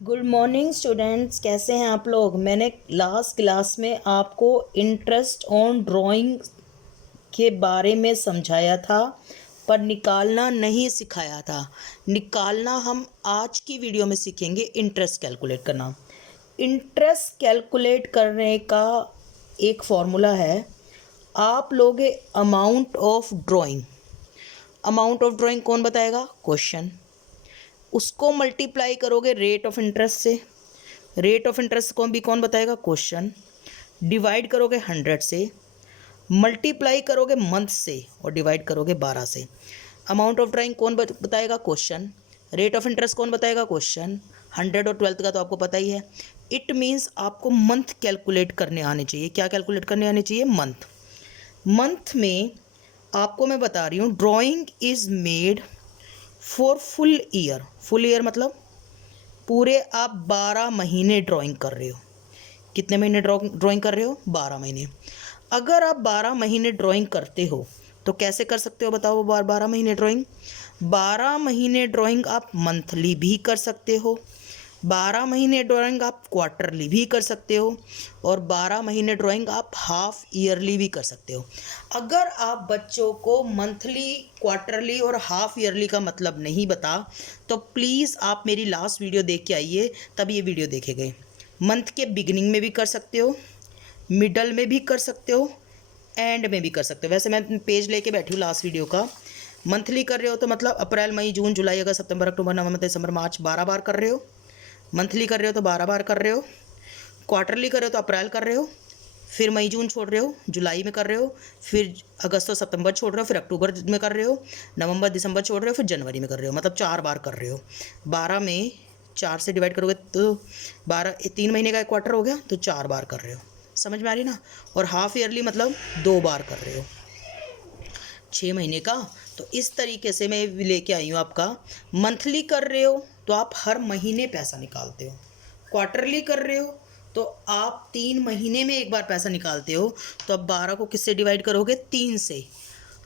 Good morning students, कैसे हैं आप लोग। मैंने लास्ट क्लास में आपको इंटरेस्ट ऑन ड्राइंग के बारे में समझाया था, पर निकालना नहीं सिखाया था। निकालना हम आज की वीडियो में सीखेंगे। इंटरेस्ट कैलकुलेट करना। इंटरेस्ट कैलकुलेट करने का एक फॉर्मूला है। आप लोगे amount of drawing. Amount of drawing कौन बताएगा? क्वेश्चन। उसको मल्टीप्लाई करोगे रेट ऑफ इंटरेस्ट से। रेट ऑफ इंटरेस्ट कौन बताएगा? क्वेश्चन। डिवाइड करोगे 100 से, मल्टीप्लाई करोगे मंथ से और डिवाइड करोगे 12 से। अमाउंट ऑफ ड्राइंग कौन बताएगा? क्वेश्चन। रेट ऑफ इंटरेस्ट कौन बताएगा? क्वेश्चन। 100 और 12 का तो आपको पता ही है। इट मीन्स आपको मंथ कैलकुलेट करने आने चाहिए। क्या कैलकुलेट करने आने चाहिए? मंथ। मंथ में आपको मैं बता रही हूँ, drawing is made for full year. Full year मतलब पूरे आप 12 महीने ड्राइंग कर रहे हो। कितने महीने ड्राइंग कर रहे हो? 12 महीने। अगर आप 12 महीने ड्राइंग करते हो तो कैसे कर सकते हो बताओ? 12 महीने ड्राइंग। 12 महीने ड्राइंग आप मंथली भी कर सकते हो, 12 महीने ड्राइंग आप क्वार्टरली भी कर सकते हो, और 12 महीने ड्राइंग आप हाफ ईयरली भी कर सकते हो। अगर आप बच्चों को मंथली, क्वार्टरली और हाफ ईयरली का मतलब नहीं बता तो प्लीज़ आप मेरी लास्ट वीडियो देख के आइए, तब ये वीडियो देखे गए। मंथ के बिगिनिंग में भी कर सकते हो, मिडल में भी कर सकते हो, एंड में भी कर सकते हो। वैसे मैं पेज लेके बैठी हूँ लास्ट वीडियो का। मंथली कर रहे हो तो मतलब अप्रैल, मई, जून, जुलाई, अगस्त, सितंबर, अक्टूबर, नवंबर, दिसंबर, मार्च 12 बार कर रहे हो। मंथली कर रहे हो तो 12 बार कर रहे हो। क्वार्टरली कर रहे हो तो अप्रैल कर रहे हो, फिर मई जून छोड़ रहे हो, जुलाई में कर रहे हो, फिर अगस्त और सितंबर छोड़ रहे हो, फिर अक्टूबर में कर रहे हो, नवंबर दिसंबर छोड़ रहे हो, फिर जनवरी में कर रहे हो। मतलब 4 बार कर रहे हो। 12 में 4 से डिवाइड करोगे तो 12, 3 महीने का एक क्वार्टर हो गया, तो 4 बार कर रहे हो। समझ में आ रही ना? और हाफ ईयरली मतलब 2 बार कर रहे हो 6 महीने का। तो इस तरीके से मैं लेके आई हूँ आपका। मंथली कर रहे हो तो आप हर महीने पैसा निकालते हो। क्वार्टरली कर रहे हो तो आप 3 महीने में एक बार पैसा निकालते हो। तो अब 12 को किससे डिवाइड करोगे? 3 से।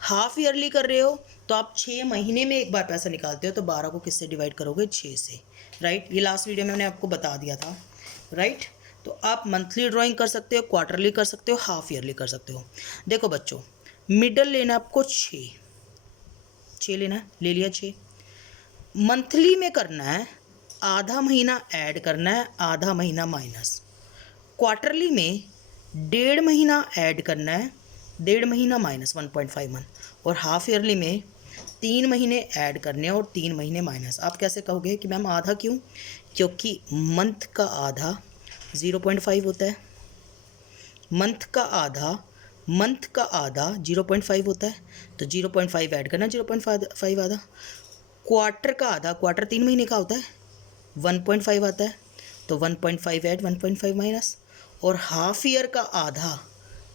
हाफ ईयरली कर रहे हो तो आप 6 महीने में एक बार पैसा निकालते हो, तो 12 को किससे डिवाइड करोगे? 6 से। राइट। ये लास्ट वीडियो में मैंने आपको बता दिया था। राइट। तो आप मंथली ड्राइंग कर सकते हो, क्वार्टरली कर सकते हो, हाफ ईयरली कर सकते हो। देखो बच्चों, मिडल लेना आपको 6 लेना है, ले लिया 6। मंथली में करना है, आधा महीना ऐड करना है, आधा महीना माइनस। क्वार्टरली में 1.5 महीना ऐड करना है, 1.5 महीना माइनस 1.51। और हाफ ईयरली में 3 महीने ऐड करने हैं और 3 महीने माइनस। आप कैसे कहोगे कि मैम आधा क्यों? क्योंकि मंथ का आधा 0.5 होता है। मंथ का आधा 0.5 होता है, तो 0.5 ऐड करना, 0.5 आधा। क्वार्टर का आधा, क्वार्टर 3 महीने का होता है, 1.5 आता है, तो 1.5 ऐड, 1.5 माइनस। और हाफ ईयर का आधा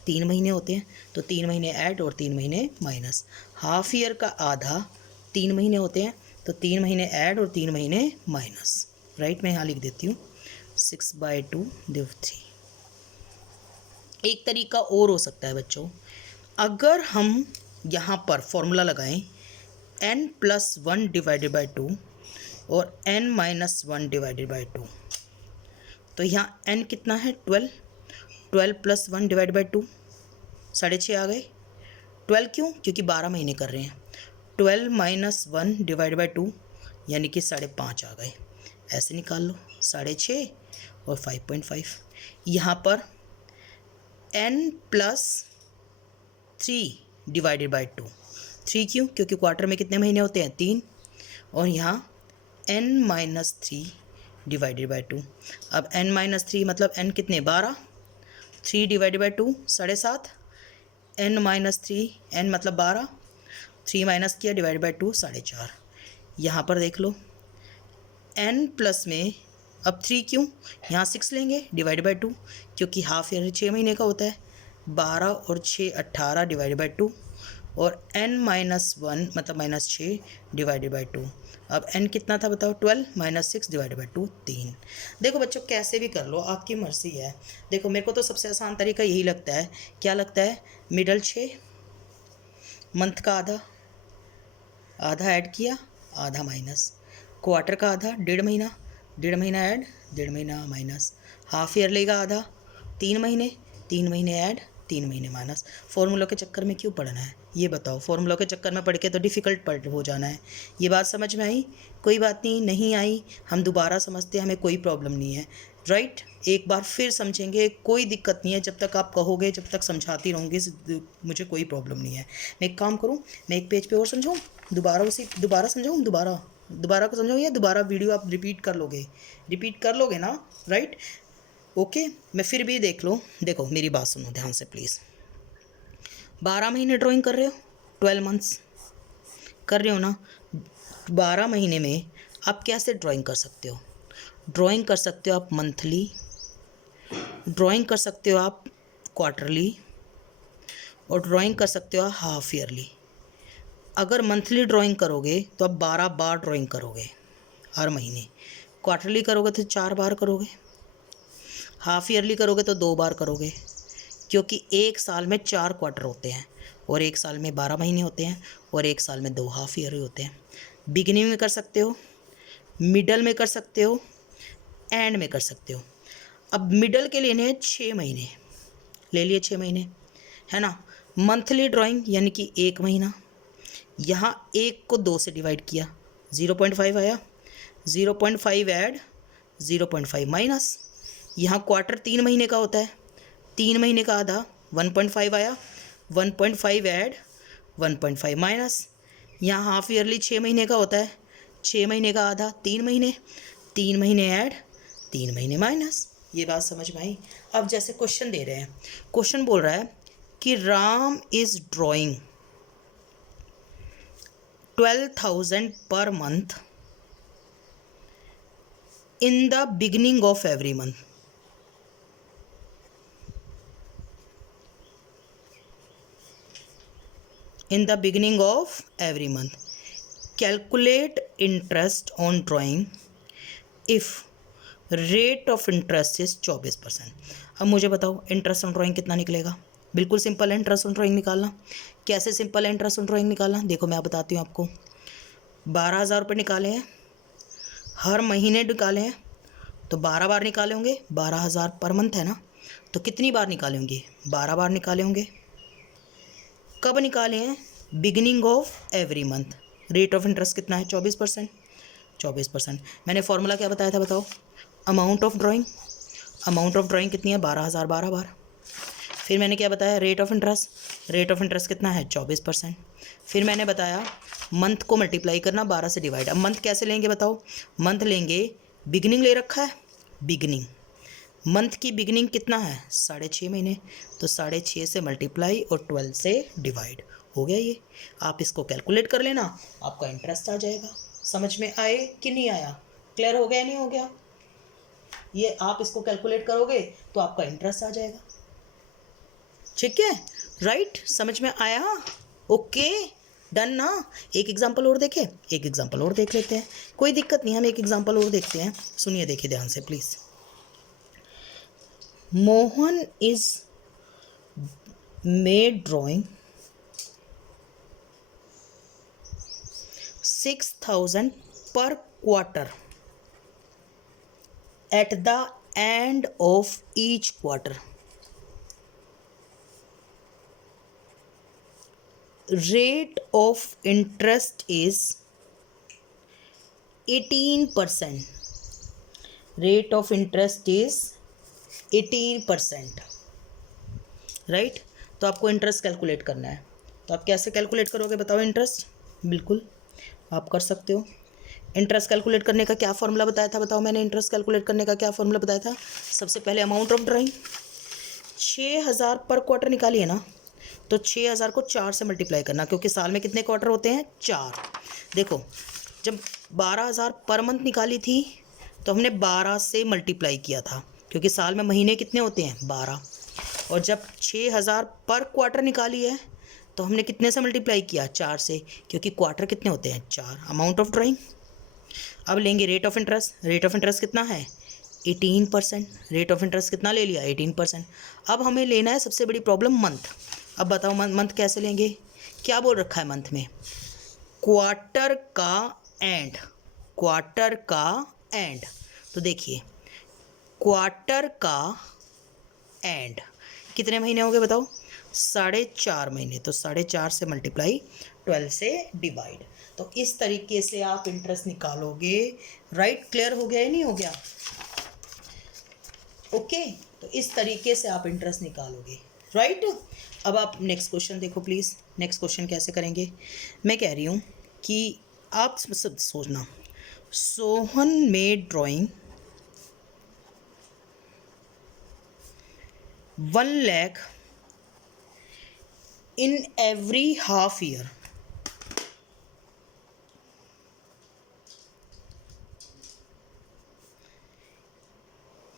3 महीने होते हैं, तो 3 महीने ऐड और 3 महीने माइनस। हाफ ईयर का आधा 3 महीने होते हैं, तो 3 महीने ऐड और 3 महीने माइनस। राइट। मैं यहाँ लिख देती हूँ 6/2 डिव 3। एक तरीका और हो सकता है बच्चों, अगर हम यहाँ पर फॉर्मूला लगाएं n+1 डिवाइडेड बाई 2 और n-1 डिवाइडेड बाई 2, तो यहाँ n कितना है? 12। 12 + 1 डिवाइड बाई 2, 6.5 आ गए। 12 क्यों? क्योंकि 12 महीने कर रहे हैं। 12 - 1 डिवाइड बाई 2 यानी कि 5.5 आ गए। ऐसे निकाल लो, 6.5 और 5.5। यहाँ पर n+3 डिवाइडेड बाई 2। 3 क्यों? क्योंकि क्वार्टर में कितने महीने होते हैं? 3। और यहाँ n-3 डिवाइडेड बाई 2। अब n-3 मतलब n कितने? 12। 3 डिवाइडेड बाई 2 7.5। n-3, n मतलब 12, 3 माइनस किया, डिवाइड बाई 2 4.5। यहाँ पर देख लो n प्लस में अब 3 क्यों? यहाँ 6 लेंगे डिवाइड बाई 2, क्योंकि हाफ ईयर 6 महीने का होता है। 12 और 6 18 डिवाइड बाई 2, और n-1 मतलब -6 डिवाइडेड बाई 2। अब n कितना था बताओ? 12 - 6 डिवाइडेड बाई 2 3। देखो बच्चों, कैसे भी कर लो, आपकी मर्जी है। देखो मेरे को तो सबसे आसान तरीका यही लगता है। क्या लगता है? मिडल 6, मंथ का आधा, आधा ऐड किया, आधा माइनस। क्वार्टर का आधा 1.5 महीना, डेढ़ महीना ऐड, डेढ़ महीना माइनस, हाफ ईयरली का आधा, 3 महीने, 3 महीने ऐड, 3 महीने माइनस। फॉर्मूला के चक्कर में क्यों पढ़ना है ये बताओ? फॉर्मूला के चक्कर में पढ़ के तो डिफ़िकल्ट पढ़ हो जाना है। ये बात समझ में आई? कोई बात नहीं, नहीं आई हम दोबारा समझते, हमें कोई प्रॉब्लम नहीं है, राइट। एक बार फिर समझेंगे, कोई दिक्कत नहीं है, जब तक आप कहोगे, जब तक समझाती रहूँगी, मुझे कोई प्रॉब्लम नहीं है। मैं एक काम करूँ, मैं एक पेज पे और समझाऊँ, दोबारा समझाऊँ, दोबारा को समझाऊँ, या दोबारा वीडियो आप रिपीट कर लोगे ना, राइट? ओके, मैं फिर भी देख लो, देखो मेरी बात सुनो ध्यान से प्लीज़। 12 महीने ड्राइंग कर रहे हो, 12 मंथ्स कर रहे हो ना। 12 महीने में आप कैसे ड्राइंग कर सकते हो? ड्राइंग कर सकते हो आप मंथली, ड्राइंग कर सकते हो आप क्वार्टरली, और ड्राइंग कर सकते हो आप हाफ ईयरली। अगर मंथली ड्राइंग करोगे तो आप 12 बार ड्राइंग करोगे हर महीने, क्वार्टरली करोगे तो 4 बार करोगे, हाफ ईयरली करोगे तो 2 बार करोगे, क्योंकि एक साल में 4 क्वार्टर होते हैं, और एक साल में 12 महीने होते हैं, और एक साल में 2 हाफ ईयर होते हैं। बिगिनिंग में कर सकते हो, मिडल में कर सकते हो, एंड में कर सकते हो। अब मिडल के लेने हैं 6 महीने, ले लिए 6 महीने, है ना। मंथली ड्राइंग यानी कि 1 महीना, यहाँ 1 को 2 से डिवाइड किया, 0.5 आया, 0.5 ऐड, 0.5 माइनस। यहाँ क्वार्टर 3 महीने का होता है, 3 महीने का आधा, 1.5 आया, 1.5 ऐड, 1.5 माइनस। यहाँ हाफ ईयरली 6 महीने का होता है, 6 महीने का आधा, 3 महीने, 3 महीने ऐड, 3 महीने माइनस। ये बात समझ में आई? अब जैसे क्वेश्चन दे रहे हैं, क्वेश्चन बोल रहा है कि Ram is drawing 12,000 per month in the beginning of every month. In the beginning of every month. Calculate interest on drawing if rate of interest is 24%. अब मुझे बताओ इंटरेस्ट ऑन ड्राइंग कितना निकलेगा? बिल्कुल सिंपल है इंटरेस्ट ऑन ड्राइंग निकालना। कैसे simple है इंटरेस्ट ऑन ड्राइंग निकालना? देखो मैं बताती हूँ आपको। 12,000 रुपये निकाले हैं, हर महीने निकाले हैं, तो 12 बार निकाले होंगे, 12,000 पर मंथ है ना, तो कितनी बार निकाले होंगे? 12 बार निकाले होंगे। कब निकाले हैं? Beginning of every month. Rate of interest कितना है? 24%। 24%। मैंने फॉर्मूला क्या बताया था बताओ? अमाउंट ऑफ ड्राइंग कितनी है? 12,000 12 बार। फिर मैंने क्या बताया? रेट ऑफ इंटरेस्ट कितना है? 24%। फिर मैंने बताया मंथ को मल्टीप्लाई करना 12 से डिवाइड। अब मंथ कैसे लेंगे बताओ? मंथ लेंगे, बिगिनिंग ले रखा है, बिगिनिंग मंथ की बिगिनिंग कितना है? 6.5 महीने, तो 6.5 से मल्टीप्लाई और 12 से डिवाइड हो गया। ये आप इसको कैलकुलेट कर लेना, आपका इंटरेस्ट आ जाएगा। समझ में आए कि नहीं आया? क्लियर हो गया नहीं हो गया? ये आप इसको कैलकुलेट करोगे तो आपका इंटरेस्ट आ जाएगा। ठीक है, राइट? समझ में आया? ओके, डन ना? एक एग्जाम्पल और देखें, एक एग्जाम्पल और देख लेते हैं, कोई दिक्कत नहीं, हम एक एग्जाम्पल और देखते हैं। सुनिए, देखिए ध्यान से please. Mohan is made drawing 6,000 per quarter. At the end of each quarter, rate of interest is 18%. Rate of interest is 18%, right? तो आपको इंटरेस्ट कैलकुलेट करना है, तो आप कैसे कैलकुलेट करोगे बताओ इंटरेस्ट? बिल्कुल आप कर सकते हो। इंटरेस्ट कैलकुलेट करने का क्या फॉर्मूला बताया था बताओ? मैंने इंटरेस्ट कैलकुलेट करने का क्या फॉर्मूला बताया था? सबसे पहले अमाउंट ऑफ ड्राइंग 6,000 पर क्वार्टर निकाली है ना, तो 6,000 को 4 से मल्टीप्लाई करना, क्योंकि साल में कितने क्वार्टर होते हैं? 4। देखो, जब 12,000 पर मंथ निकाली थी तो हमने 12 से मल्टीप्लाई किया था, क्योंकि साल में महीने कितने होते हैं? 12। और जब 6,000 पर क्वार्टर निकाली है तो हमने कितने से मल्टीप्लाई किया? 4 से, क्योंकि क्वार्टर कितने होते हैं? 4। Amount of drawing. अब लेंगे rate of interest. Rate of interest कितना है? 18%। रेट ऑफ इंटरेस्ट कितना ले लिया? 18%। अब हमें लेना है सबसे बड़ी प्रॉब्लम, मंथ। अब बताओ मंथ कैसे लेंगे? क्या बोल रखा है मंथ में? क्वार्टर का एंड, क्वार्टर का एंड। तो देखिए क्वार्टर का एंड कितने महीने हो गए बताओ? 4.5 महीने। तो 4.5 से मल्टीप्लाई 12 से डिवाइड। तो इस तरीके से आप इंटरेस्ट निकालोगे। राइट, क्लियर हो गया या नहीं हो गया? ओके, तो इस तरीके से आप इंटरेस्ट निकालोगे। राइट, अब आप नेक्स्ट क्वेश्चन देखो प्लीज़। नेक्स्ट क्वेश्चन कैसे करेंगे? मैं कह रही हूँ कि आप सब सोचना, Sohan made drawing 1 lakh in every half year.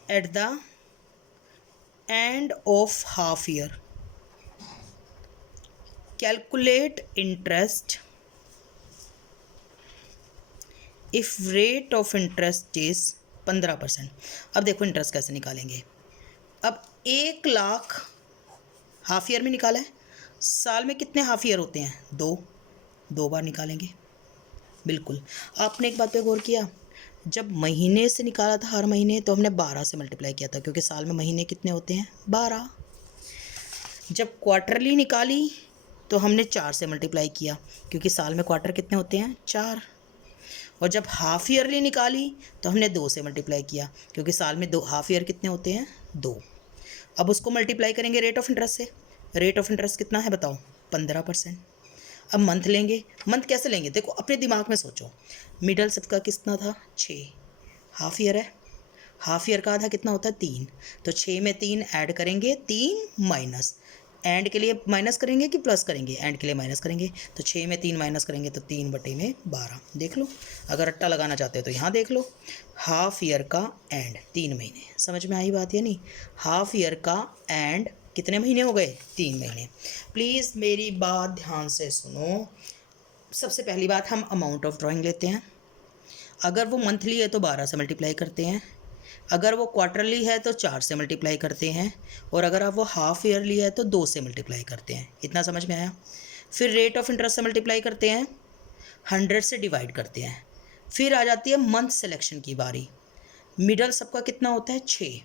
At the end of half year, calculate interest if rate of interest is 15%. अब देखो इंटरेस्ट कैसे निकालेंगे। अब 1 लाख हाफ ईयर में निकाला है। साल में कितने हाफ ईयर होते हैं? 2 बार निकालेंगे। बिल्कुल। आपने एक बात पे गौर किया, जब महीने से निकाला था हर महीने तो हमने 12 से मल्टीप्लाई किया था, क्योंकि साल में महीने कितने होते हैं? 12। जब क्वार्टरली निकाली तो हमने 4 से मल्टीप्लाई किया, क्योंकि साल में क्वार्टर कितने होते हैं? 4। और जब हाफ ईयरली निकाली तो हमने 2 से मल्टीप्लाई किया, क्योंकि साल में 2 हाफ ईयर कितने होते हैं? 2। अब उसको मल्टीप्लाई करेंगे रेट ऑफ इंटरेस्ट से। रेट ऑफ इंटरेस्ट कितना है बताओ? 15%। अब मंथ लेंगे। मंथ कैसे लेंगे? देखो अपने दिमाग में सोचो। मिडल सबका कितना था? 6। हाफ ईयर है, हाफ ईयर का आधा कितना होता है? 3। तो 6 में 3 ऐड करेंगे, 3 माइनस। एंड के लिए माइनस करेंगे कि प्लस करेंगे? एंड के लिए माइनस करेंगे। तो 6 में 3 माइनस करेंगे तो 3/12। देख लो, अगर रट्टा लगाना चाहते हो तो यहाँ देख लो। हाफ ईयर का एंड 3 महीने। समझ में आई बात या नहीं? हाफ ईयर का एंड कितने महीने हो गए? 3 महीने। प्लीज़ मेरी बात ध्यान से सुनो। सबसे पहली बात, हम अमाउंट ऑफ ड्राइंग लेते हैं। अगर वो मंथली है तो 12 से मल्टीप्लाई करते हैं। अगर वो क्वार्टरली है तो 4 से मल्टीप्लाई करते हैं। और अगर आप वो हाफ ईयरली है तो 2 से मल्टीप्लाई करते हैं। इतना समझ में आया? फिर रेट ऑफ इंटरेस्ट से मल्टीप्लाई करते हैं, 100 से डिवाइड करते हैं। फिर आ जाती है मंथ सिलेक्शन की बारी। मिडल सबका कितना होता है? 6।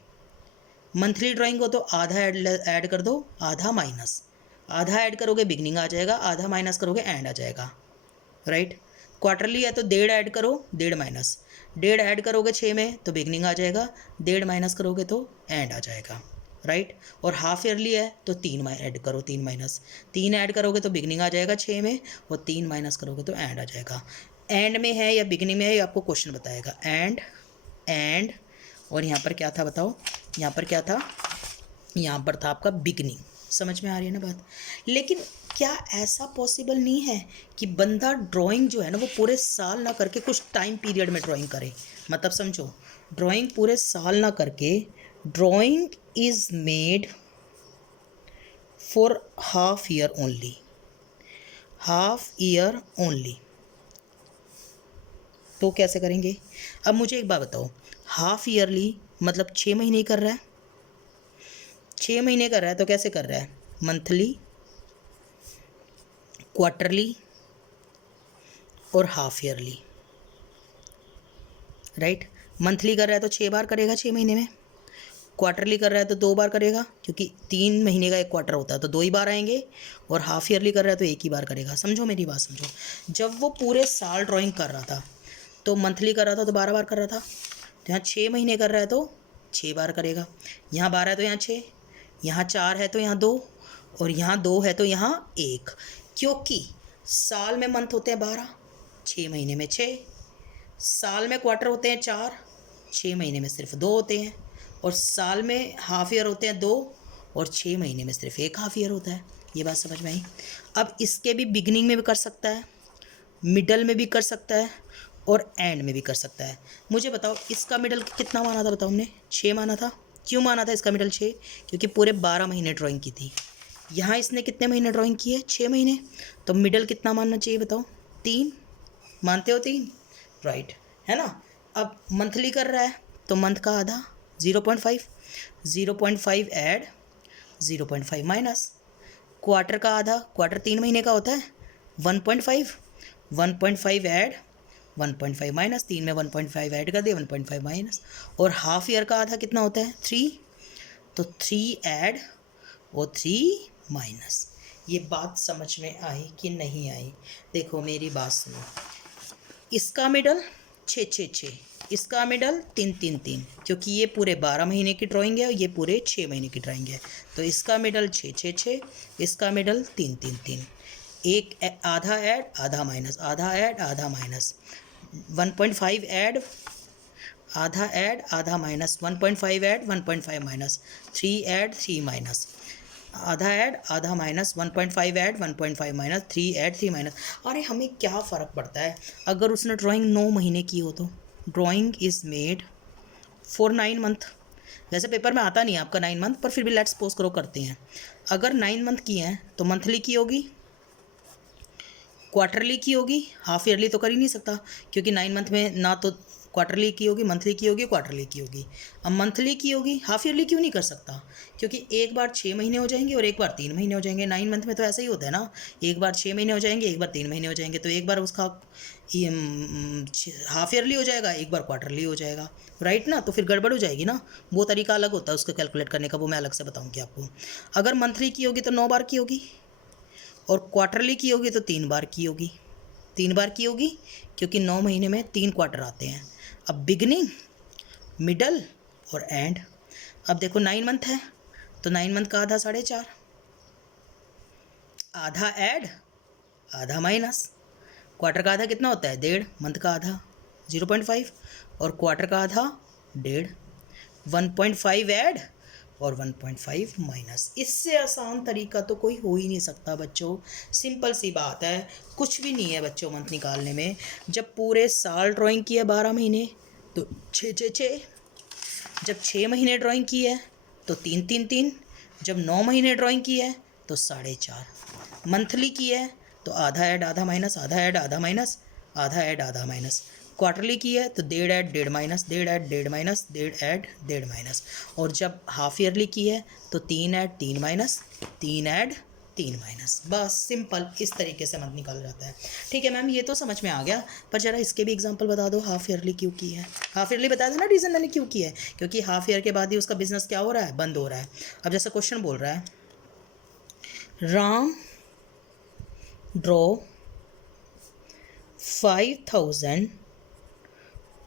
मंथली ड्राइंग हो तो आधा ऐड कर दो, आधा माइनस। आधा ऐड करोगे बिगनिंग आ जाएगा, आधा माइनस करोगे एंड आ जाएगा। राइट। क्वार्टरली है तो 1.5 ऐड करो, 1.5 माइनस। 1.5 ऐड करोगे 6 में तो बिगनिंग आ जाएगा, 1.5 माइनस करोगे तो एंड आ जाएगा। राइट। और हाफ ईयरली है तो 3 ऐड करो, 3 माइनस। 3 ऐड करोगे तो बिगनिंग आ जाएगा 6 में, और 3 माइनस करोगे तो एंड आ जाएगा। एंड में है या बिगनिंग में है ये आपको क्वेश्चन बताएगा। एंड और यहाँ पर क्या था बताओ? यहाँ पर क्या था? यहाँ पर था आपका बिगनिंग। समझ में आ रही है ना बात? लेकिन क्या ऐसा पॉसिबल नहीं है कि बंदा ड्राइंग जो है ना वो पूरे साल ना करके कुछ टाइम पीरियड में ड्राइंग करे? मतलब समझो, ड्राइंग पूरे साल ना करके, drawing is made for half year only. Half year only. तो कैसे करेंगे? अब मुझे एक बात बताओ, हाफ ईयरली मतलब 6 महीने कर रहा है। 6 महीने कर रहा है तो कैसे कर रहा है? मंथली, क्वार्टरली और हाफ ईयरली। राइट। मंथली कर रहा है तो 6 बार करेगा 6 महीने में। क्वार्टरली कर रहा है तो 2 बार करेगा, क्योंकि 3 महीने का एक क्वार्टर होता है तो 2 ही बार आएंगे। और हाफ ईयरली कर रहा है तो 1 ही बार करेगा। समझो मेरी बात, समझो। जब वो पूरे साल ड्राइंग कर रहा था तो मंथली कर रहा था तो 12 बार कर रहा था। तो यहाँ 6 महीने कर रहा है तो 6 बार करेगा। यहाँ 12 है तो यहाँ 6, यहाँ 4 है तो यहाँ 2, और यहाँ 2 है तो यहाँ 1। क्योंकि साल में मंथ होते हैं 12, 6 महीने में 6। साल में क्वार्टर होते हैं 4, 6 महीने में सिर्फ 2 होते हैं। और साल में हाफ ईयर होते हैं 2, और 6 महीने में सिर्फ 1 हाफ ईयर होता है। ये बात समझ में आई? अब इसके भी बिगनिंग में भी कर सकता है, मिडल में भी कर सकता है, और एंड में भी कर सकता है। मुझे बताओ इसका मिडल कितना माना था? बताओ, हमने 6 माना था। क्यों माना था इसका मिडल 6? क्योंकि पूरे 12 महीने ड्राइंग की थी। यहाँ इसने कितने महीने ड्राइंग की है? 6 महीने। तो मिडल कितना मानना चाहिए बताओ? 3। मानते हो 3? राइट, है ना। अब मंथली कर रहा है तो मंथ का आधा 0.5, 0.5 ऐड 0.5 माइनस। क्वार्टर का आधा, क्वार्टर 3 महीने का होता है, 1.5, 1.5 ऐड 1.5 माइनस, 3 में 1.5 ऐड कर दिया, 1.5 माइनस। और हाफ ईयर का आधा कितना होता है 3, तो 3 ऐड और 3 माइनस। ये बात समझ में आई कि नहीं आई? देखो मेरी बात सुनो, इसका मिडल 6 6 6, इसका मिडल 3 3 3, क्योंकि ये पूरे 12 महीने की ड्राइंग है और ये पूरे 6 महीने की ड्राइंग है, तो इसका मिडल 6 6 6, इसका मिडल 3 3 3। एक आधा ऐड आधा माइनस, आधा ऐड आधा माइनस, 1.5 ऐड आधा ऐड आधा minus, 1.5 add 1.5 minus, 3 add 3 minus, आधा ऐड आधा minus, 1.5 add 1.5 minus, 3 add 3 minus. अरे हमें क्या फ़र्क पड़ता है अगर उसने ड्राइंग 9 महीने की हो तो? Drawing is made for 9 month. वैसे पेपर में आता नहीं है आपका 9 मंथ, पर फिर भी लेट्स सपोज करो करते हैं। अगर 9 मंथ की हैं तो मंथली की होगी, क्वार्टरली की होगी, हाफ ईयरली तो कर ही नहीं सकता, क्योंकि 9 मंथ में ना तो क्वार्टरली की होगी, मंथली की होगी, क्वार्टरली की होगी। अब मंथली की होगी, हाफ ईयरली क्यों नहीं कर सकता? क्योंकि एक बार 6 महीने हो जाएंगे और एक बार 3 महीने हो जाएंगे। 9 मंथ में तो ऐसा ही होता है ना, एक बार 6 महीने हो जाएंगे, एक बार 3 महीने हो जाएंगे, तो एक बार उसका हाफ ईयरली हो जाएगा, एक बार क्वार्टरली हो जाएगा, राइट ना? तो फिर गड़बड़ हो जाएगी ना। वो तरीका अलग होता है उसको कैलकुलेट करने का, वो मैं अलग से बताऊँगी आपको। अगर मंथली की होगी तो 9 बार की होगी, और क्वार्टरली की होगी तो 3 बार की होगी। 3 बार की होगी क्योंकि 9 महीने में 3 क्वार्टर आते हैं। अब बिगनिंग, मिडल और एंड। अब देखो 9 मंथ है तो 9 मंथ का आधा 4.5, आधा ऐड आधा माइनस, क्वार्टर का आधा कितना होता है 1.5, मंथ का आधा 0.5, और क्वार्टर का आधा 1.5, 1.5 ऐड और 1.5 माइनस। इससे आसान तरीका तो कोई हो ही नहीं सकता बच्चों। सिंपल सी बात है, कुछ भी नहीं है बच्चों मंथ निकालने में। जब पूरे साल ड्राइंग की है 12 महीने तो 6 6 6, जब 6 महीने ड्राइंग की है तो 3 3 3, जब 9 महीने ड्राइंग की है तो 4.5, मंथली की है तो आधा ऐड आधा माइनस, आधा ऐड आधा माइनस, आधा ऐड आधा माइनस, क्वार्टरली की है तो 1.5 add 1.5 minus, 1.5 add 1.5 minus, 1.5 add 1.5 minus, और जब हाफ ईयरली की है तो 3 ऐड 3 माइनस, 3 ऐड 3 माइनस। बस सिंपल इस तरीके से मंथ निकाला जाता है। ठीक है मैम, ये तो समझ में आ गया, पर ज़रा इसके भी एग्जांपल बता दो, हाफ ईयरली क्यों की है? हाफ ईयरली बता दो ना रीज़न मैंने क्यों की है, क्योंकि हाफ ईयर के बाद ही उसका बिजनेस क्या हो रहा है, बंद हो रहा है। अब जैसा क्वेश्चन बोल रहा है, Ram draw 5,000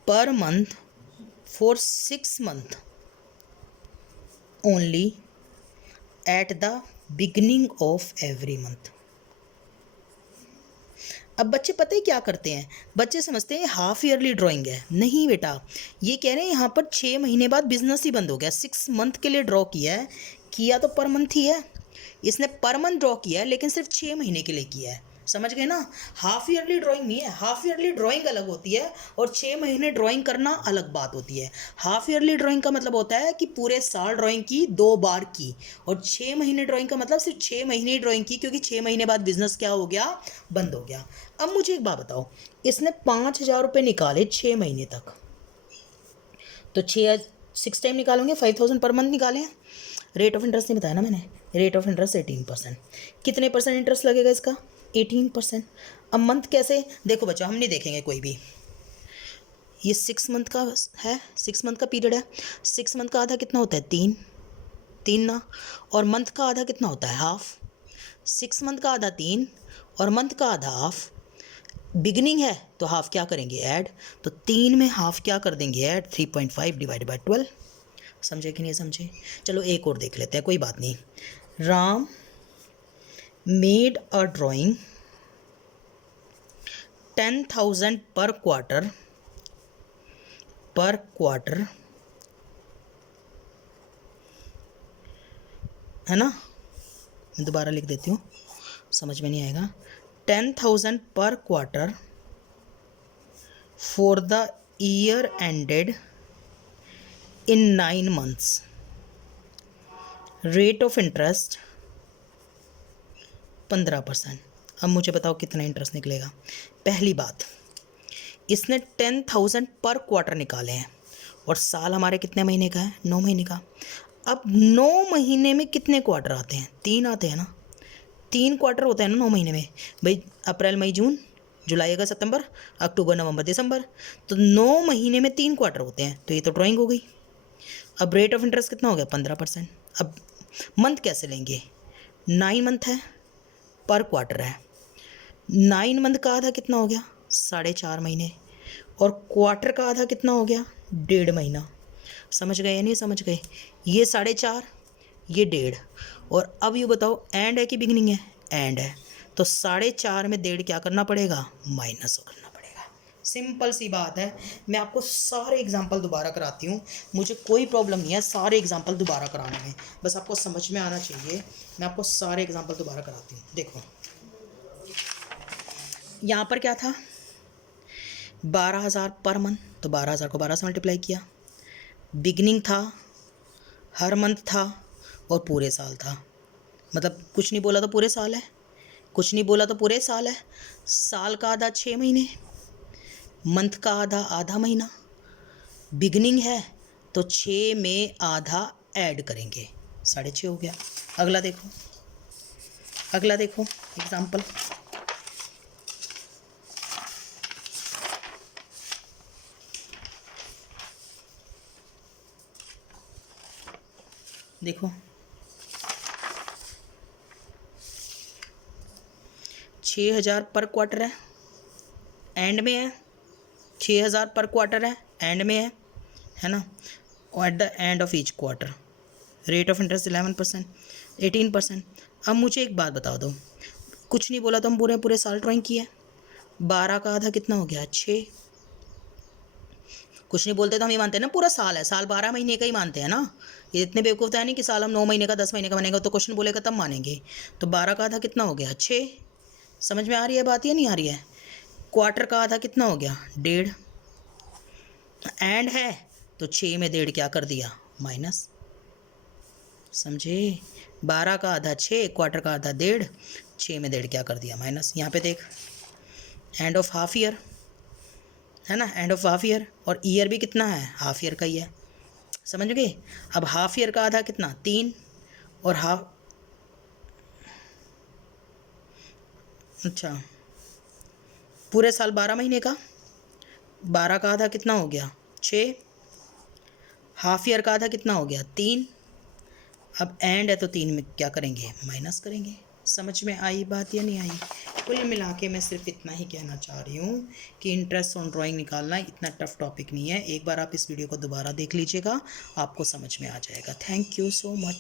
per month for 6 months only at the beginning of every month। अब बच्चे पता है क्या करते हैं, बच्चे समझते हैं हाफ ईयरली ड्राइंग है। नहीं बेटा, ये कह रहे हैं यहाँ पर 6 महीने बाद बिजनेस ही बंद हो गया। 6 मंथ के लिए ड्रॉ किया है, किया तो पर मंथ ही है, इसने पर मंथ ड्रॉ किया है लेकिन सिर्फ 6 महीने के लिए किया है। समझ गए ना? हाफ ईयरली ड्राइंग नहीं है, हाफ ईयरली ड्राइंग अलग होती है और 6 महीने ड्राइंग करना अलग बात होती है। हाफ ईयरली ड्राइंग का मतलब होता है कि पूरे साल ड्राइंग की 2 बार की, और 6 महीने ड्राइंग का मतलब सिर्फ 6 महीने ड्राइंग की, क्योंकि 6 महीने बाद बिजनेस क्या हो गया, बंद हो गया। अब मुझे एक बात बताओ, इसने 5,000 रुपये निकाले 6 महीने तक, तो 6 टाइम निकालेंगे, 5,000 पर मंथ निकाले हैं। रेट ऑफ इंटरेस्ट नहीं बताया ना मैंने, रेट ऑफ इंटरेस्ट 18%। कितने परसेंट इंटरेस्ट लगेगा इसका? 18%। अब मंथ कैसे? देखो बच्चों, हम नहीं देखेंगे कोई भी, ये 6 मंथ का है, 6 मंथ का पीरियड है। 6 मंथ का आधा कितना होता है? 3 ना, और मंथ का आधा कितना होता है? हाफ। 6 मंथ का आधा 3 और मंथ का आधा हाफ। बिगनिंग है तो हाफ क्या करेंगे? ऐड। तो 3 में हाफ क्या कर देंगे? ऐड। 3.5 divide by 12। समझे कि नहीं समझे? चलो एक और देख लेते हैं, कोई बात नहीं। राम मेड अ ड्राइंग 10,000 पर क्वार्टर है ना? मैं दोबारा लिख देती हूँ, समझ में नहीं आएगा। 10,000 पर quarter for the year ended in 9 months। Rate of interest 15%। अब मुझे बताओ कितना इंटरेस्ट निकलेगा। पहली बात, इसने 10,000 पर क्वार्टर निकाले हैं, और साल हमारे कितने महीने का है? 9 महीने का। अब 9 महीने में कितने क्वार्टर आते हैं? 3 आते हैं ना, 3 क्वार्टर होते हैं ना 9 महीने में भाई। अप्रैल मई जून जुलाई अगस्त सितंबर अक्टूबर नवंबर दिसंबर, तो 9 महीने में 3 क्वार्टर होते हैं, तो ये तो ड्राइंग हो गई। अब रेट ऑफ इंटरेस्ट कितना हो गया 15%। अब मंथ कैसे लेंगे, 9 मंथ है, पर क्वार्टर है, 9 मंथ का आधा कितना हो गया 4.5 महीने, और क्वार्टर का आधा कितना हो गया 1.5 महीना। समझ गए या नहीं समझ गए, ये 4.5 ये 1.5, और अब ये बताओ एंड है कि बिगनिंग है, एंड है, तो 4.5 में 1.5 क्या करना पड़ेगा, माइनस करना पड़ेगा। सिंपल सी बात है। मैं आपको सारे एग्जाम्पल दोबारा कराती हूँ, मुझे कोई प्रॉब्लम नहीं है सारे एग्जाम्पल दोबारा कराने में, बस आपको समझ में आना चाहिए। मैं आपको सारे एग्जाम्पल दोबारा कराती हूँ। देखो यहाँ पर क्या था, 12,000 पर मंथ, तो 12,000 को 12 से मल्टीप्लाई किया, बिगनिंग था, हर मंथ था, और पूरे साल था। मतलब कुछ नहीं बोला तो पूरे साल है, कुछ नहीं बोला तो पूरे साल है। साल का आधा 6 महीने, मंथ का आधा आधा महीना, बिगनिंग है तो 6 में आधा ऐड करेंगे, 6.5 हो गया। अगला देखो, अगला देखो एग्जाम्पल, देखो 6,000 पर क्वार्टर है, एंड में है, 6,000 पर क्वार्टर है, एंड में है ना, और at the end of each quarter rate of interest 11%, 18%। अब मुझे एक बात बता दो, कुछ नहीं बोला तो हम पूरे पूरे साल ड्राइंग किया, 12 का आधा कितना हो गया 6, कुछ नहीं बोलते तो हम ये मानते हैं ना पूरा साल है, साल 12 महीने का ही मानते हैं ना, ये इतने बेवकूफ़ तो है नहीं कि साल हम 9 महीने का 10 महीने का बनेगा, तो क्वेश्चन बोलेगा तब मानेंगे। तो 12 का आधा कितना हो गया 6, समझ में आ रही है बात या नहीं आ रही है। क्वार्टर का आधा कितना हो गया 1.5, एंड है तो 6 में 1.5 क्या कर दिया माइनस, समझे। 12 का आधा 6, क्वार्टर का आधा 1.5, 6 में 1.5 क्या कर दिया माइनस। यहाँ पे देख एंड ऑफ हाफ ईयर है ना, एंड ऑफ हाफ ईयर, और ईयर भी कितना है हाफ ईयर का ही है, समझ गए। अब हाफ ईयर का आधा कितना 3, और हाफ, अच्छा पूरे साल 12 महीने का, 12 का आधा कितना हो गया 6, हाफ ईयर का आधा कितना हो गया 3, अब एंड है तो 3 में क्या करेंगे माइनस करेंगे। समझ में आई बात या नहीं आई। कुल मिला के मैं सिर्फ इतना ही कहना चाह रही हूँ कि इंटरेस्ट ऑन ड्राइंग निकालना इतना टफ टॉपिक नहीं है, एक बार आप इस वीडियो को दोबारा देख लीजिएगा, आपको समझ में आ जाएगा। Thank you so much.